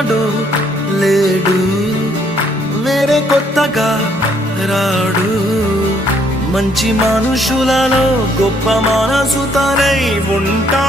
ఉన్నాడు లేడు, వేరే కొత్తగా రాడు. మంచి మనుషులలో గొప్ప మనసు తనై ఉంటా.